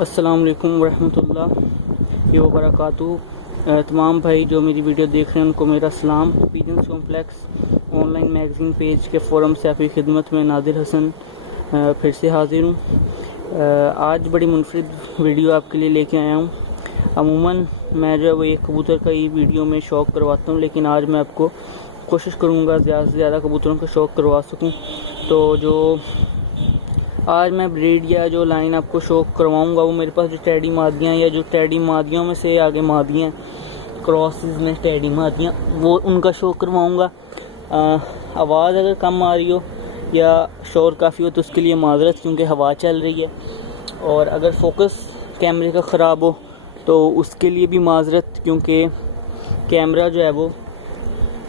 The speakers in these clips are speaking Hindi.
अस्सलाम वालेकुम वरहमतुल्लाहि वबरकातुहू। तमाम भाई जो मेरी वीडियो देख रहे हैं उनको मेरा सलाम। Pigeons complex online magazine page के फ़ोरम से आपकी खिदमत में नादिर हसन फिर से हाज़िर हूँ। आज बड़ी मुनफरिद वीडियो आपके लिए लेके आया हूँ। अमूमन मैं जो है वो एक कबूतर का ही वीडियो में शौक़ करवाता हूँ, लेकिन आज मैं आपको कोशिश करूँगा ज़्यादा से ज़्यादा कबूतरों का शौक़ करवा सकूँ। तो जो आज मैं ब्रीड या जो लाइन आपको शो करवाऊंगा वो मेरे पास जो टैडी मादियाँ या जो टैडी मादियों में से आगे मादियाँ क्रॉसेस में टैडी मादियाँ वो उनका शो करवाऊंगा। आवाज़ अगर कम आ रही हो या शोर काफ़ी हो तो उसके लिए माजरत, क्योंकि हवा चल रही है। और अगर फोकस कैमरे का ख़राब हो तो उसके लिए भी माजरत, क्योंकि कैमरा जो है वो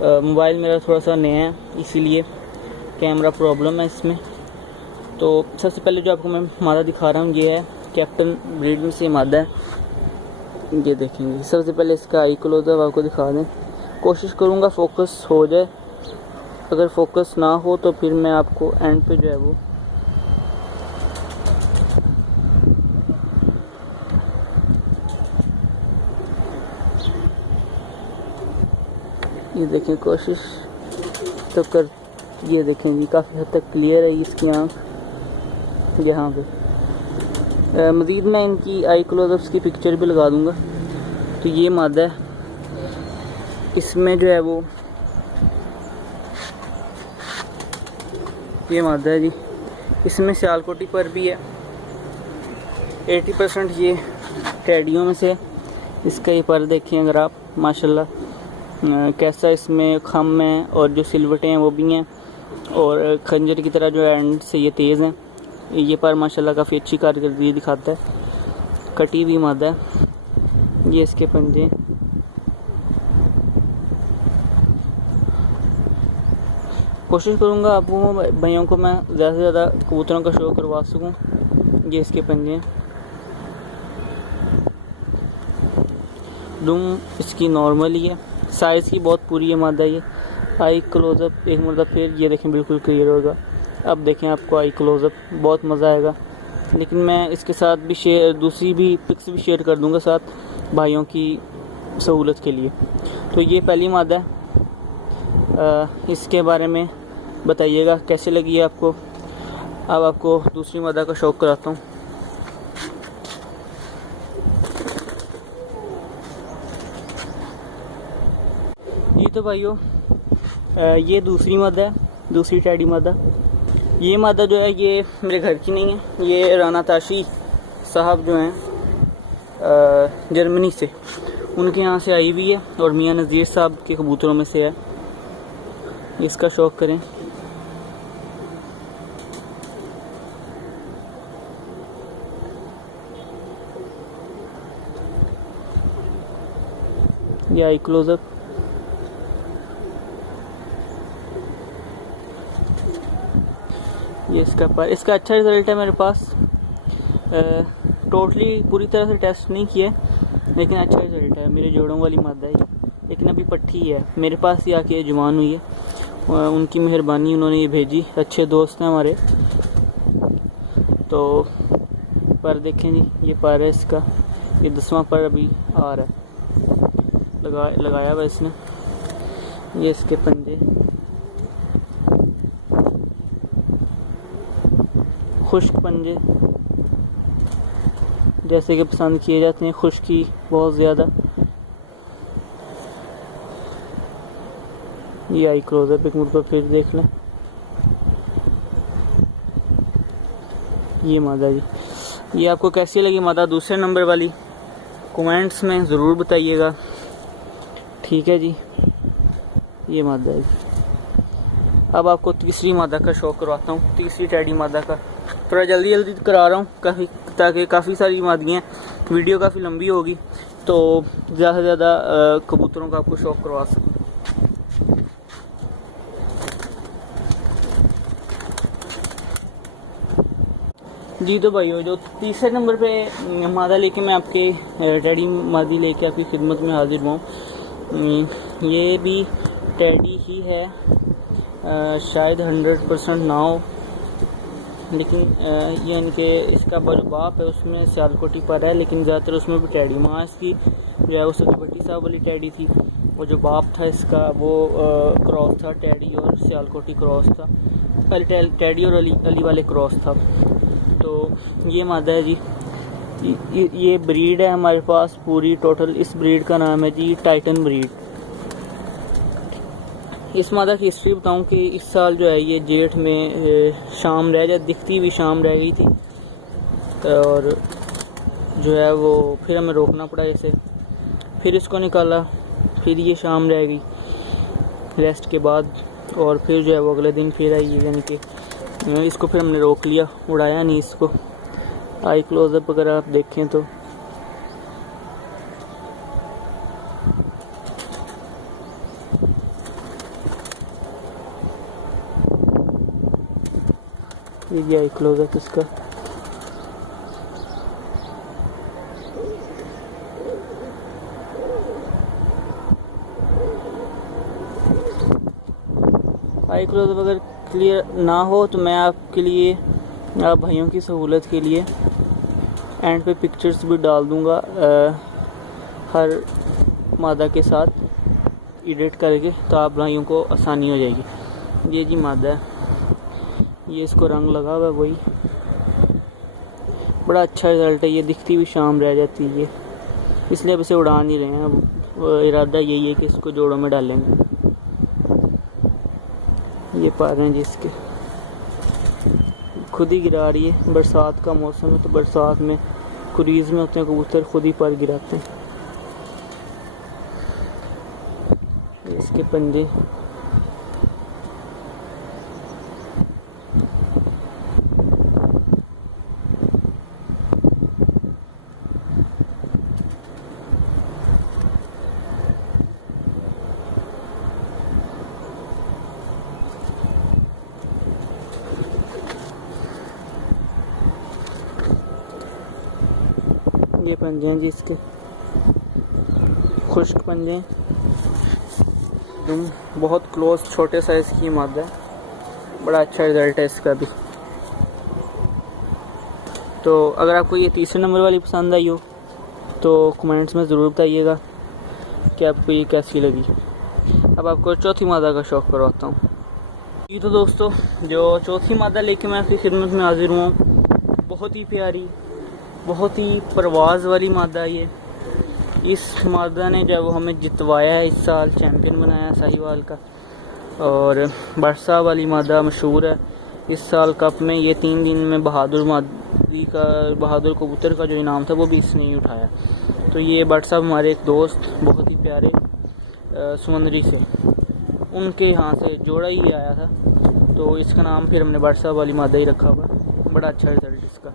मोबाइल मेरा थोड़ा सा नया है, इसीलिए कैमरा प्रॉब्लम है इसमें। तो सबसे पहले जो आपको मैं मादा दिखा रहा हूँ ये है कैप्टन ब्रीड में से मादा है, ये देखेंगे। सबसे पहले इसका आई क्लोजअप आपको दिखा दें, कोशिश करूँगा फोकस हो जाए। अगर फोकस ना हो तो फिर मैं आपको एंड पे जो है वो ये देखें, कोशिश तो कर, ये देखेंगे काफ़ी हद तक क्लियर है इसकी आँख यहाँ पे। मज़ीद मैं इनकी आई क्लोजअप्स की पिक्चर भी लगा दूँगा। तो ये मादा है, इसमें जो है वो ये मादा है जी, इसमें सियालकोटी पर भी है। 80% ये टैडियों में से। इसका ये पर देखें अगर आप, माशाल्लाह कैसा इसमें खम है और जो सिलवटें हैं वो भी हैं, और खंजर की तरह जो एंड से ये तेज़ हैं। ये पर माशाल्लाह काफ़ी अच्छी कारकर्दगी दिखाता है। कटी हुई मादा है, ये इसके पंजे। कोशिश करूँगा आपको भाइयों को मैं ज़्यादा से ज़्यादा कबूतरों का शो करवा सकूँ। ये इसके पंजे। दुम इसकी नॉर्मल ही है, साइज़ की बहुत पूरी है मादा। ये आई क्लोजअप एक मरतबा फिर ये देखें बिल्कुल क्लियर होगा। अब देखें आपको आई क्लोजअप, बहुत मज़ा आएगा। लेकिन मैं इसके साथ भी शेयर, दूसरी भी पिक्स भी शेयर कर दूंगा साथ भाइयों की सहूलत के लिए। तो ये पहली मादा है, इसके बारे में बताइएगा कैसे लगी है आपको। अब आपको दूसरी मादा का शौक़ कराता हूँ। ये तो भाइयों ये दूसरी मादा है, दूसरी टैडी मादा। ये मादा जो है ये मेरे घर की नहीं है, ये राना ताशी साहब जो हैं जर्मनी से, उनके यहाँ से आई हुई है, और मियाँ नज़ीर साहब के कबूतरों में से है। इसका शौक़ करें। ये आई क्लोजअप। ये इसका पर, इसका अच्छा रिज़ल्ट है मेरे पास। टोटली पूरी तरह से टेस्ट नहीं किया, लेकिन अच्छा रिज़ल्ट है। मेरे जोड़ों वाली मादा है, लेकिन अभी पट्टी है। मेरे पास ही आके जवान हुई है, उनकी मेहरबानी, उन्होंने ये भेजी। अच्छे दोस्त हैं हमारे। तो पर देखें जी, ये पर है इसका, ये 10वां पर अभी आ रहा है, लगाया हुआ इसने। ये इसके पंजे, खुश्क पंजे जैसे कि पसंद किए जाते हैं, खुश्की बहुत ज़्यादा। ये आई क्लोजअप एक मुर्गा फिर देख लें। ये मादा जी, ये आपको कैसी लगी मादा दूसरे नंबर वाली, कमेंट्स में ज़रूर बताइएगा, ठीक है जी। ये मादा है जी। अब आपको तीसरी मादा का शौक़ करवाता हूँ, तीसरी टैडी मादा का। थोड़ा जल्दी जल्दी करा रहा हूँ ताकि काफ़ी सारी मादियाँ, वीडियो काफ़ी लंबी होगी, तो ज़्यादा से ज़्यादा कबूतरों का आपको शौक़ करवा सकूँ। जी तो भाइयों, जो तीसरे नंबर पे मादा लेके मैं आपके टैडी मादी लेके आपकी खिदमत में हाजिर हुआ हूँ। ये भी टैडी ही है, शायद 100% ना हो, लेकिन ये इनके इसका जो बाप है उसमें सियालकोटी पर है, लेकिन ज़्यादातर उसमें भी टैडी। माँ इसकी जो है वो सभी भट्टी साहब वाली टैडी थी, और जो बाप था इसका वो क्रॉस था, टैडी और सियालकोटी क्रॉस था, टैडी और अली वाले क्रॉस था। तो ये मादा है जी, ये ब्रीड है हमारे पास पूरी टोटल। इस ब्रीड का नाम है जी टाइटन ब्रीड। इस मादा की हिस्ट्री बताऊं कि इस साल जो है ये जेठ में शाम रह जाए, दिखती हुई शाम रह गई थी, और जो है वो फिर हमें रोकना पड़ा इसे, फिर इसको निकाला, फिर ये शाम रह गई रेस्ट के बाद, और फिर जो है वो अगले दिन फिर आई, यानी कि इसको फिर हमने रोक लिया, उड़ाया नहीं इसको। आई क्लोजअप अगर आप देखें तो ये आई क्लोजअप इसका। आई क्लोजअप अगर क्लियर ना हो तो मैं आपके लिए, आप भाइयों की सहूलत के लिए एंड पे पिक्चर्स भी डाल दूंगा हर मादा के साथ एडिट करके, तो आप भाइयों को आसानी हो जाएगी। ये जी मादा है, ये इसको रंग लगा हुआ है वही, बड़ा अच्छा रिज़ल्ट है। ये दिखती हुई शाम रह जाती है, इसलिए अब इसे उड़ा नहीं रहे हैं। अब इरादा यही है कि इसको जोड़ों में डालेंगे। ये पा रहे हैं जी, इसके खुद ही गिरा रही है। बरसात का मौसम है तो बरसात में क्रीज में होते हैं कबूतर, खुद ही पर गिराते हैं। इसके पंजे ये पंजे हैं जी इसके, खुश्क पंजे, तुम बहुत क्लोज छोटे साइज़ की मादा है, बड़ा अच्छा रिज़ल्ट है इसका भी। तो अगर आपको ये तीसरे नंबर वाली पसंद आई हो तो कमेंट्स में ज़रूर बताइएगा कि आपको ये कैसी लगी। अब आपको चौथी मादा का शौक़ करवाता हूँ। ये तो दोस्तों जो चौथी मादा लेके मैं आपकी खिदमत में हाजिर हुआ, बहुत ही प्यारी, बहुत ही परवाज़ वाली मादा ये। इस मादा ने जो वो हमें जितवाया है, इस साल चैम्पियन बनाया साहिवाल का, और बरसा वाली मादा मशहूर है इस साल कप में। ये 3 दिन में बहादुर कबूतर का जो इनाम था वो भी इसने ही उठाया। तो ये बट साहब हमारे एक दोस्त बहुत ही प्यारे सुमंदरी से, उनके यहाँ से जोड़ा ही आया था, तो इसका नाम फिर हमने बट साहब वाली मादा ही रखा हुआ। बड़ा अच्छा रिज़ल्ट इसका।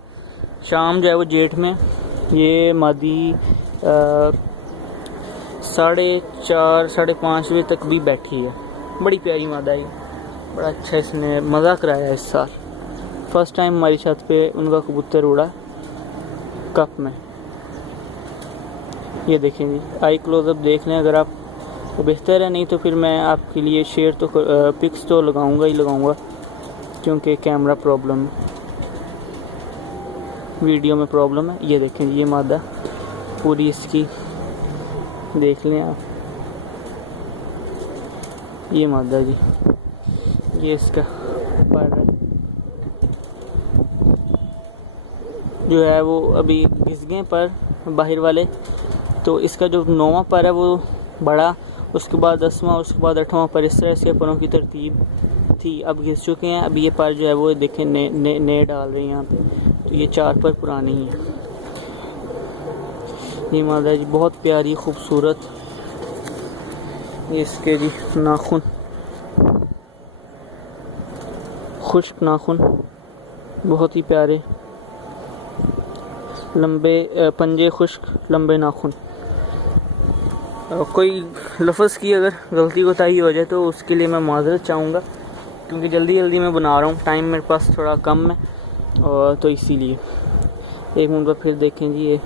शाम जो है वो जेठ में ये मादी 4:30 साढ़े 5 बजे तक भी बैठी है। बड़ी प्यारी मादा है, बड़ा अच्छा इसने मज़ा कराया इस साल। फर्स्ट टाइम हमारी छत पे उनका कबूतर उड़ा कप में। ये देखें जी, आई क्लोजअप देख लें अगर आप, तो बेहतर है, नहीं तो फिर मैं आपके लिए शेयर तो पिक्स तो लगाऊंगा ही लगाऊंगा, क्योंकि कैमरा प्रॉब्लम, वीडियो में प्रॉब्लम है। ये देखें जी, ये मादा पूरी इसकी देख लें आप, ये मादा जी, ये इसका पर जो है वो अभी घिस गए पर बाहर वाले, तो इसका जो 9वां पर है वो बड़ा, उसके बाद 10वां, उसके बाद 8वां पर, इस तरह से परों की तरतीब थी। अब घिस चुके हैं। अब ये पर जो है वो देखें नए डाल रहे हैं यहाँ पे, तो ये 4 पर पुराने ही हैं। ये मादा जी बहुत प्यारी खूबसूरत, ये इसके जी नाखून, खुश्क नाखून, बहुत ही प्यारे, लंबे पंजे, खुश्क लंबे नाखून। कोई लफ्ज़ की अगर गलती कोताही हो जाए तो उसके लिए मैं माज़रत चाहूँगा, क्योंकि जल्दी मैं बना रहा हूँ, टाइम मेरे पास थोड़ा कम है, और तो इसीलिए। एक मिनट बाद फिर देखें जी,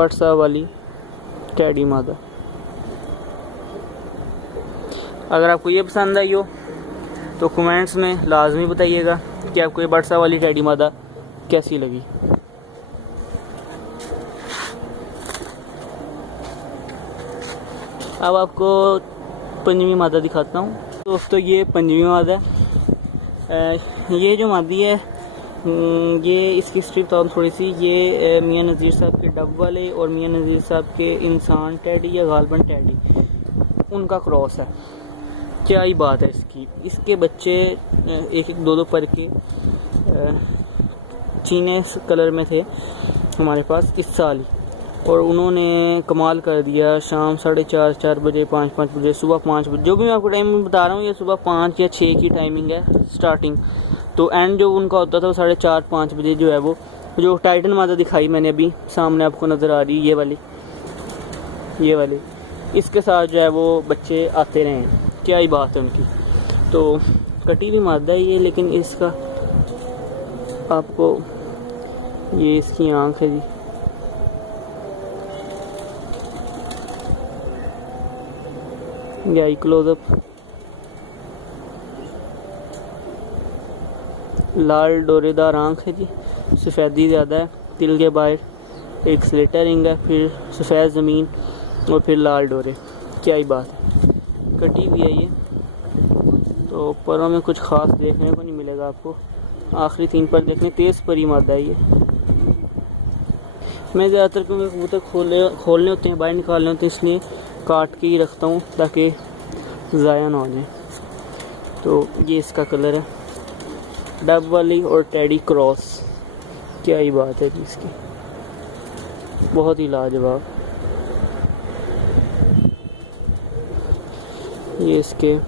बटसा वाली टैडी मादा। अगर आपको ये पसंद आई हो तो कमेंट्स में लाजमी बताइएगा कि आपको ये बटसा वाली टैडी मादा कैसी लगी। अब आपको पंजवी मादा दिखाता हूँ। दोस्तों ये पंजवी मादा है। ये जो मादी है ये इसकी हिस्ट्री बताऊँ थोड़ी सी। ये मियाँ नज़ीर साहब के डब वाले और मियाँ नज़ीर साहब के इंसान टैडी या गालबन टैडी उनका क्रॉस है। क्या ही बात है इसकी। इसके बच्चे एक एक दो दो पर के चीने कलर में थे हमारे पास इस साल ही, और उन्होंने कमाल कर दिया। शाम 4:30 बजे, 5 बजे, सुबह 5 बजे, जो भी मैं आपको टाइम बता रहा हूँ ये सुबह 5 या 6 की टाइमिंग है स्टार्टिंग। तो एंड जो उनका होता था वो 4:30-5 बजे जो है वो जो टाइटन मादा दिखाई मैंने अभी सामने आपको नज़र आ रही है ये वाली इसके साथ जो है वो बच्चे आते रहे हैं। क्या ही बात है उनकी। तो कटी हुई मादा ही है, लेकिन इसका आपको ये इसकी आँख है जी। आई क्लोजअप। लाल डोरेदार आँख है जी, सफ़ेदी ज़्यादा है, तिल के बाहर एक स्लेटर रिंग है, फिर सफ़ेद ज़मीन और फिर लाल डोरे। क्या ही बात है। कटी हुई है ये, तो परों में कुछ ख़ास देखने को नहीं मिलेगा आपको। आखिरी 3 पर देखने तेज़ परी मादा है ये। मैं ज़्यादातर क्योंकि कबूतर खोलने होते हैं, बाहर निकालने होते हैं, इसलिए काट के ही रखता हूँ ताकि ज़ाया ना हो जाए। तो ये इसका कलर है, डब वाली और टैडी क्रॉस। क्या ही बात है जी इसकी, बहुत ही लाजवाब। ये इसके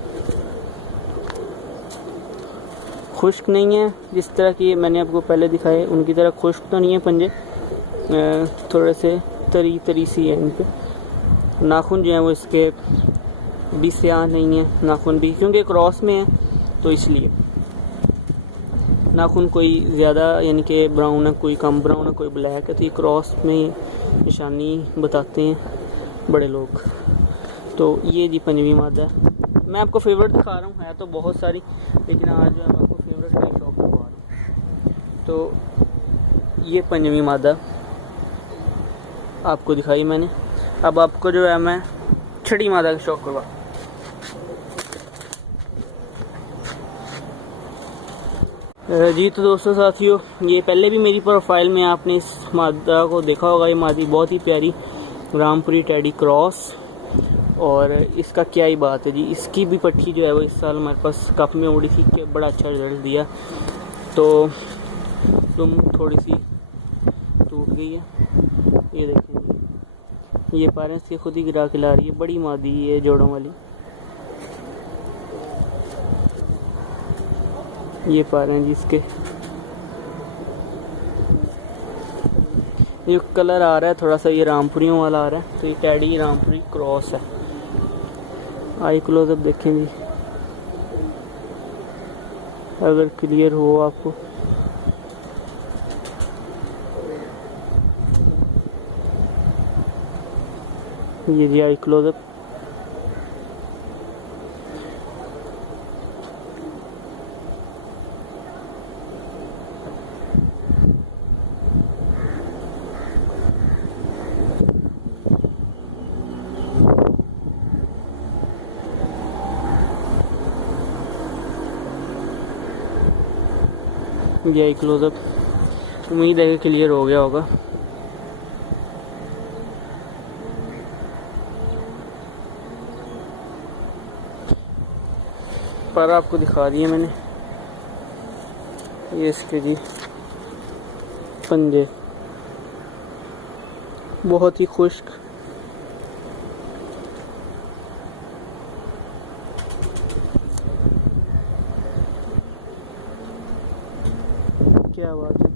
खुश्क नहीं है जिस तरह की मैंने आपको पहले दिखाए, उनकी तरह खुश्क तो नहीं है पंजे, थोड़े से तरी सी है इन पे। नाखून जो है वो इसके भी स्याह नहीं है, नाखून भी क्योंकि क्रॉस में है तो इसलिए नाखून कोई ज़्यादा यानी कि ब्राउन है, कोई कम ब्राउन है, कोई ब्लैक है। तो ये क्रॉस में निशानी बताते हैं बड़े लोग। तो ये जी पंजवी मादा। मैं आपको फेवरेट दिखा रहा हूँ, है तो बहुत सारी, लेकिन आज जो है मैं आपको फेवरेट का शौक करवा रहा हूँ। तो ये पंजवी मादा आपको दिखाई मैंने। अब आपको जो है मैं छठी मादा का शौक करवा। जी तो दोस्तों साथियों, ये पहले भी मेरी प्रोफाइल में आपने इस मादा को देखा होगा। ये मादी बहुत ही प्यारी रामपुरी टैडी क्रॉस, और इसका क्या ही बात है जी। इसकी भी पट्टी जो है वो इस साल हमारे पास कप में उड़ी थी कि बड़ा अच्छा रिजल्ट दिया। तो तुम थोड़ी सी टूट गई है, ये देखें। ये पैरें इसके खुद ही गिरा के ला रही है, बड़ी मादी है जोड़ों वाली। ये पैरें जी इसके, ये कलर आ रहा है थोड़ा सा, ये रामपुरियों वाला आ रहा है। तो ये टैडी रामपुरी क्रॉस है। आई क्लोजअप देखें जी, अगर क्लियर हो आपको। ये जी आई क्लोजअप। ये क्लोजअप। उम्मीद है कि क्लियर हो गया होगा। पर आपको दिखा दिए मैंने। ये इसके जी पंजे बहुत ही खुश्क। क्या बात है।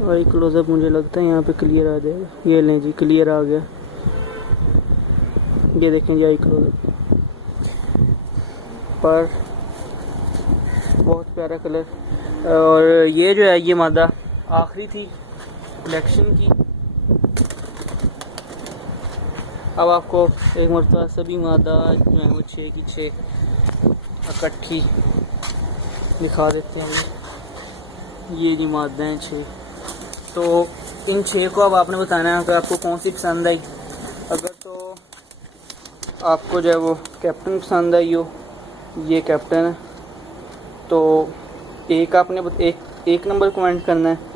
और क्लोजअप मुझे लगता है यहाँ पे क्लियर आ जाएगा। ये लें जी, क्लियर आ गया। ये देखें जी आई क्लोजअप पर बहुत प्यारा कलर। और ये जो है ये मादा आखिरी थी कलेक्शन की। अब आपको एक मरतबा सभी मादा जो है वो 6 की 6 इकट्ठी दिखा देते हैं। ये जी मादा हैं 6। तो इन 6 को अब आपने बताना है कि आपको कौन सी पसंद आई। अगर तो आपको जो है वो कैप्टन पसंद आई हो, ये कैप्टन है, तो एक नंबर कमेंट करना है।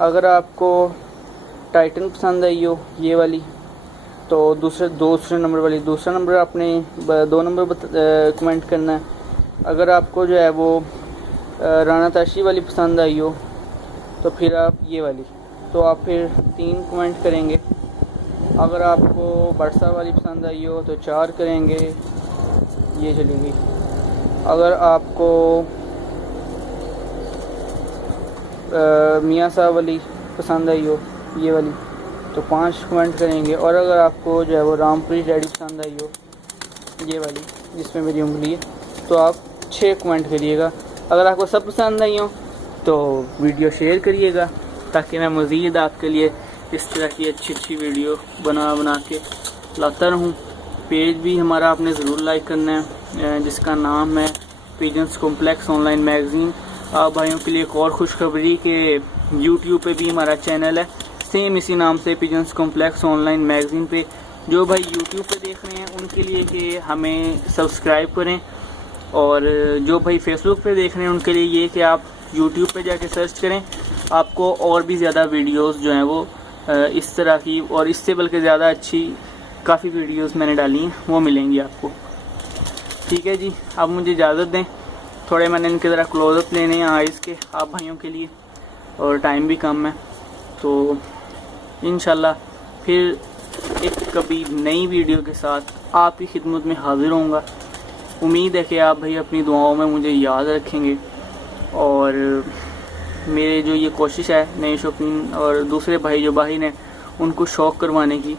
अगर आपको टाइटन पसंद आई हो, ये वाली, तो दूसरे नंबर वाली दूसरा नंबर आपने 2 नंबर कमेंट करना है। अगर आपको जो है वो राना ताशी वाली पसंद आई हो, तो फिर आप ये वाली, तो आप फिर 3 कमेंट करेंगे। अगर आपको बरसा वाली पसंद आई हो तो 4 करेंगे, ये चली गई। अगर आपको मियाँ साहब वाली पसंद आई हो, ये वाली, तो 5 कमेंट करेंगे। और अगर आपको जो है वो रामप्रीत डैडी पसंद आई हो, ये वाली जिसमें मेरी उंगली है, तो आप 6 कमेंट करिएगा। अगर आपको सब पसंद आई हो तो वीडियो शेयर करिएगा, ताकि मैं मज़ीद आपके लिए इस तरह की अच्छी वीडियो बना के लाता रहूँ। पेज भी हमारा आपने ज़रूर लाइक करना है, जिसका नाम है पिजन्स कॉम्प्लेक्स ऑनलाइन मैगज़ीन। आप भाइयों के लिए एक और खुशखबरी कि यूट्यूब पे भी हमारा चैनल है, सेम इसी नाम से पिजन्स कॉम्प्लेक्स ऑनलाइन मैगज़ीन पे। जो भाई यूट्यूब पे देख रहे हैं उनके लिए कि हमें सब्सक्राइब करें, और जो भाई फेसबुक पे देख रहे हैं उनके लिए ये कि आप यूट्यूब पे जाके सर्च करें। आपको और भी ज़्यादा वीडियोस जो हैं वो इस तरह की और इससे बल्कि ज़्यादा अच्छी काफ़ी वीडियोस मैंने डाली हैं, वो मिलेंगी आपको। ठीक है जी, अब मुझे इजाज़त दें। थोड़े मैंने इनके ज़रा क्लोजअप लेने हैं आइज़ के आप भाइयों के लिए, और टाइम भी कम है, तो इंशाल्लाह फिर एक कभी नई वीडियो के साथ आपकी खिदमत में हाज़िर होऊंगा। उम्मीद है कि आप भाई अपनी दुआओं में मुझे याद रखेंगे, और मेरे जो ये कोशिश है नए शौकीन और दूसरे भाई जो बाहिर हैं उनको शौक़ करवाने की,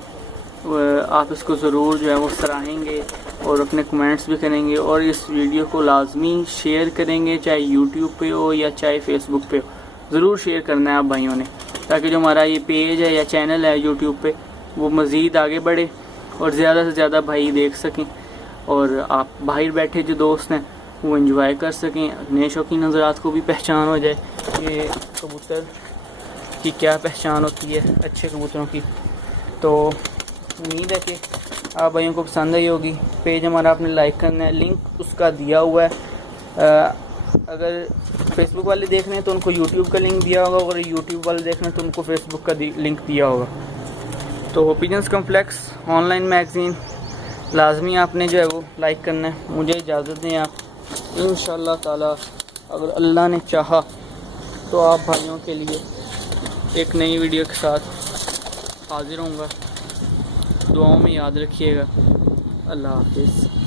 आप इसको ज़रूर जो है वो सराहेंगे और अपने कमेंट्स भी करेंगे, और इस वीडियो को लाजमी शेयर करेंगे, चाहे यूट्यूब पे हो या चाहे फेसबुक पे हो। ज़रूर शेयर करना है आप भाइयों ने, ताकि जो हमारा ये पेज है या चैनल है यूट्यूब पे वो मज़ीद आगे बढ़े और ज़्यादा से ज़्यादा भाई देख सकें, और आप बाहर बैठे जो दोस्त हैं वो एंजॉय कर सकें। नए शौकीन हज़रात को भी पहचान हो जाए कि कबूतर की क्या पहचान होती है अच्छे कबूतरों की। तो उम्मीद है कि आप भाइयों को पसंद आई होगी। पेज हमारा आपने लाइक करना है, लिंक उसका दिया हुआ है। अगर फेसबुक वाले देख रहे हैं तो उनको यूट्यूब का लिंक दिया होगा, और यूट्यूब वाले देख रहे हैं तो उनको फेसबुक का लिंक दिया होगा। तो पिजन्स कॉम्प्लेक्स ऑनलाइन मैगज़ीन लाजमी आपने जो है वो लाइक करना है। मुझे इजाज़त दें आप, इंशाअल्लाह ताला अगर अल्लाह ने चाहा तो आप भाइयों के लिए एक नई वीडियो के साथ हाज़िर होऊंगा। दुआओं में याद रखिएगा। अल्लाह हाफ़िज़।